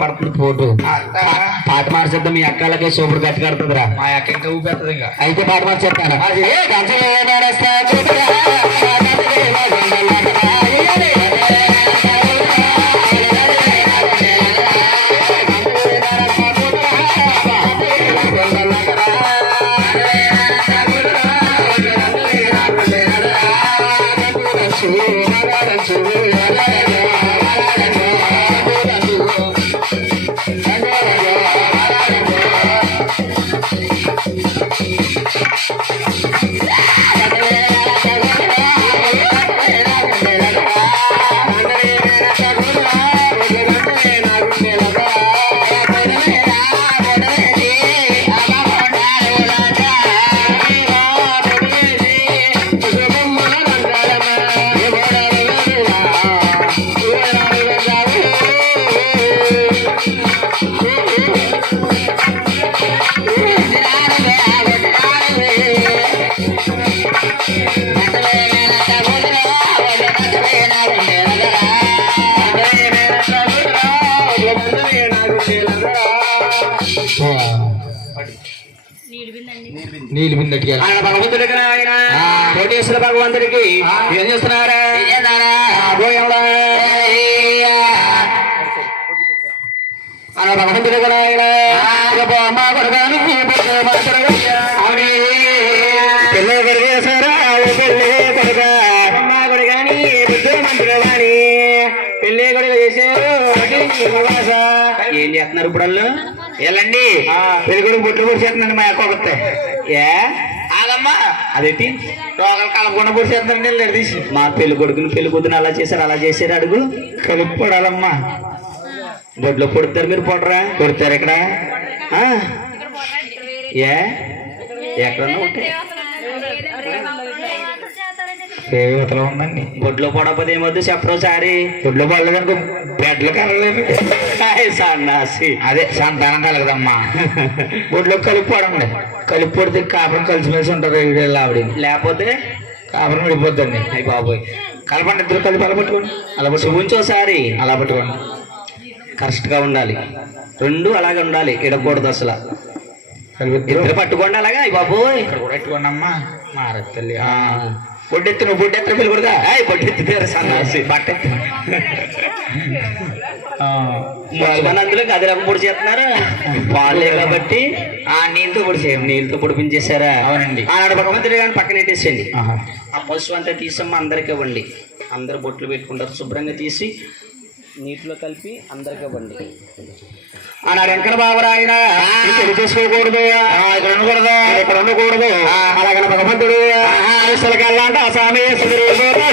పడుతుంది ఫోటు పాట మార్చేద్దాం మీ అక్కలకే సోపుడు గట్టి కడుతుందిరా మా అక్క ఇంకా ఊపి అయితే పాట మార్చేస్తాను నీలు బిందు అడిగారు ఆయన భగవంతుడికి ఆయన కోటేశ్వర భగవంతుడికి ఏం చేస్తున్నారా భగవంతుడికి ఆయన పిల్లలు కలిగేశారా పిల్లలు ఏం చేస్తున్నారు ఇప్పుడు వీళ్ళండి పెరుగుడు బొట్లు పొడిచేస్తుందండి మా యొక్క అదేంటి రోగాలు కలగకుండా పొడిచేస్తుందండి వెళ్ళారు తీసి మా పెళ్లి కొడుకుని పెళ్లి కొద్దిని అలా చేశారు అలా చేశారు అడుగు పొడాలమ్మా బొడ్లు పొడతారు మీరు పొడరా పొడతారు ఇక్కడ ఏ ఎక్కడన్నా ఉంటాయి ఏవతలో ఉందండి బొడ్లో పడ పది ఏమొద్దు చెప్పరోసారి బొడ్లో పడలేదు అనుకో బెడ్లు కలలేదు సన్నాసి అదే సంతానం కలగదమ్మా బొడ్లో కలిపి పడండి కలిపి పడితే కాపురం కలిసిమెలిసి ఉంటారు వీడియో ఆవిడని లేకపోతే కాపురం విడిపోద్దండి అయి బాబోయ్ కలపండి ఇద్దరు కలిపి అలపట్టుకోండి అలా శుభించోసారి అలా పట్టుకోండి కరెక్ట్గా ఉండాలి రెండు అలాగే ఉండాలి ఇడకూడదు అసలు కలిపి ఇద్దరు పట్టుకోండి అలాగే అయి బాబోయ్ ఇక్కడ కూడా అమ్మా మారతల్లి పొడ్డెత్తిన బొడ్డెత్తు పిలుగురుదా ఆయ్ పొడ్డెత్తి పేరు సన్నాసి బట్టెత్తి అందులో అది రకం పొడి చేస్తున్నారు వాళ్ళే కాబట్టి ఆ నీళ్ళతో పొడి చేయండి నీళ్ళతో పొడిపించేశారా అవునండి ఆనాడు ముఖ్యమంత్రి కానీ పక్కన పెట్టేసేయండి ఆ పశువు అంతా తీసమ్మా అందరికి ఇవ్వండి అందరు బొట్లు పెట్టుకుంటారు శుభ్రంగా తీసి నీటిలో కలిపి అందరికి ఇవ్వండి ఆనాడు వెంకట బాబురాయన చేసుకోకూడదు ఇక్కడ ఉండకూడదు ఇక్కడ ఉండకూడదు అలాగే ముఖ్యమంత్రి సమయస్తులకు వెళ్ళాలంటే ఆ